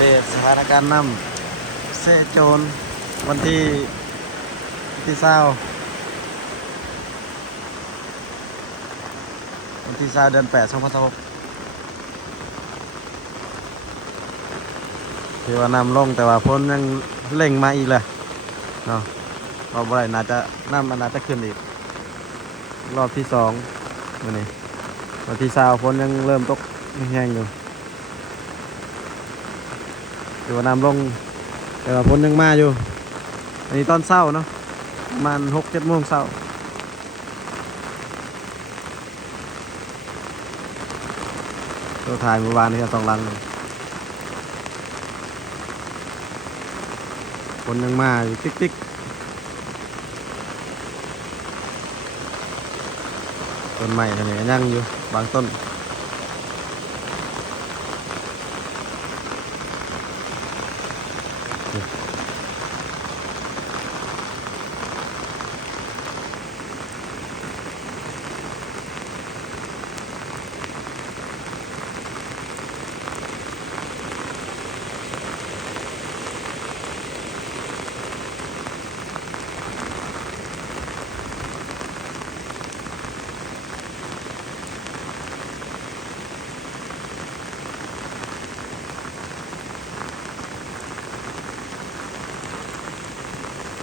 เดตสถานการณ์น้ำเซโจนวันที่20วันที่20เดือน8 2016ที่ว่าน้ำลงแต่ว่าพ้นยังเร่งมาอีกเลยเนาะรอบบ่ได้น่าจะน้ำมันน่าจะขึ้นอีกรอบที่2วันนี้วันที่20พ้นยังเริ่มตกแห้งอยู่ที่ว่าน้ำลงแต่ว่าพ้นยังมาอยู่อันนี้ตอนเช้าเนาะประมาณ6-7 โมงเช้าตัวถ่ายเมื่อวานนี้2 ลังคนยังมาอยู่ติ๊กต้นใหม่ทำไมยังอยู่บางต้น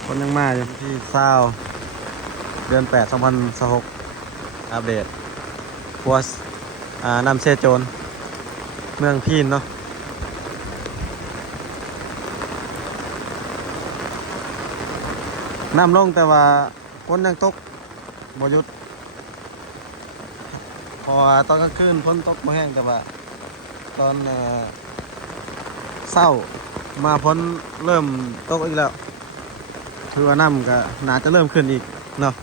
คนยังมาอยู่ที่20เดือน8 2016อัปเดตพัวนำเชโจนเมืองพีนเนาะน้ำลงแต่ว่าฝนยังตกบ่หยุดพอตอนกลางคืนฝนตกบ่แห้งแต่ว่าตอนเศร้ามาฝนเริ่มตกอีกแล้วคือว่าน้ำก็น่าจะเริ่มขึ้นอีกเนาะ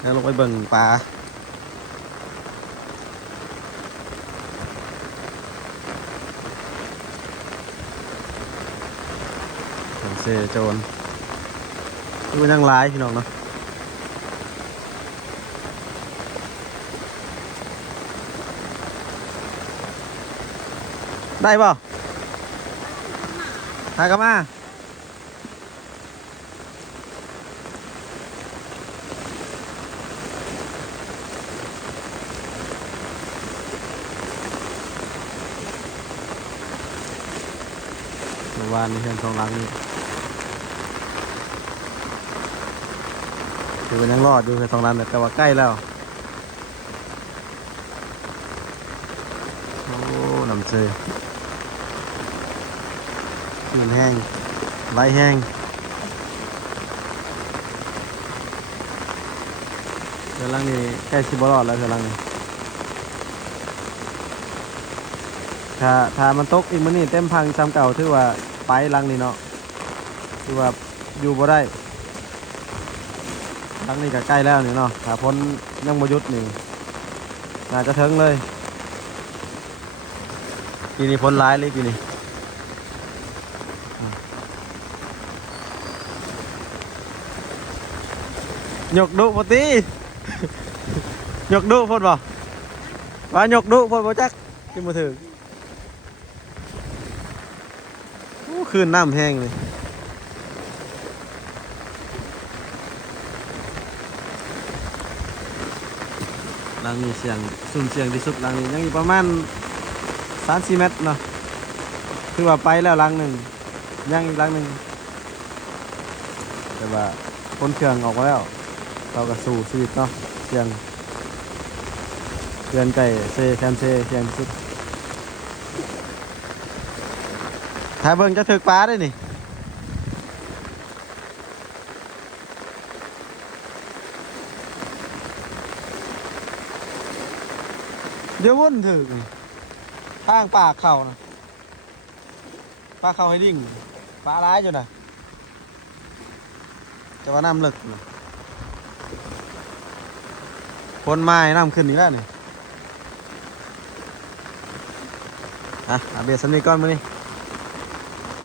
แล้วลงไปเบิ่งปลาเซโจนคือมันยังร้ายพี่น้องเนาะได้ป่ะถ่ายกันมาเมื่อวานนี้เห็น2 ลังนี่คือมันยังรอดอยู่แค่2 ลังแต่ว่าใกล้แล้วโอ้น้ำเซมันแห้งไหลแห้งเดี๋ยวลังนี้ใกล้สิบรอดแล้วเดี๋ยวลังนี้ถ้ามันตกอีกมื้อนี้เต็มพังซ้ำเก่าถือว่าไปลังนี้เนาะถือว่าอยู่บ่ได้ลังนี้ก็ใกล้แล้วนี่เนาะถ้าพ้นยังบ่หยุดนี่น่าจะถึงเลยปีนี้พ้นร้ายเลยปีนี้หยกดุปตีหยกดุพ้นบ่ว่าหยกดุพ้นบ่จักกินบ่ถึงคืนน้ำแห้งเลยลังนี้เสียงสุ่มเสียงที่สุดลังนี้ยังอยู่ประมาณ3-4 เมตรเนาะคือว่าไปแล้วลังหนึ่งยังอีกลังหนึ่งแต่ว่าคนเครื่องออกมาแล้วเราก็สู่ชีวิตเนาะเสียงเตือนไก่เซแคมเซเสียงที่สุดถ้าเบิ่งจะถึกปลาได้นี่เดี๋ยววนถึกทางป่าเข่านะป่าเข่าให้ดิ่งปลาร้ายอยู่นะแต่ว่าน้ำลึกนะคนไม้น้ำขึ้นอีกแล้วนี่อ่ะเบียดสนิทก้อนมานี่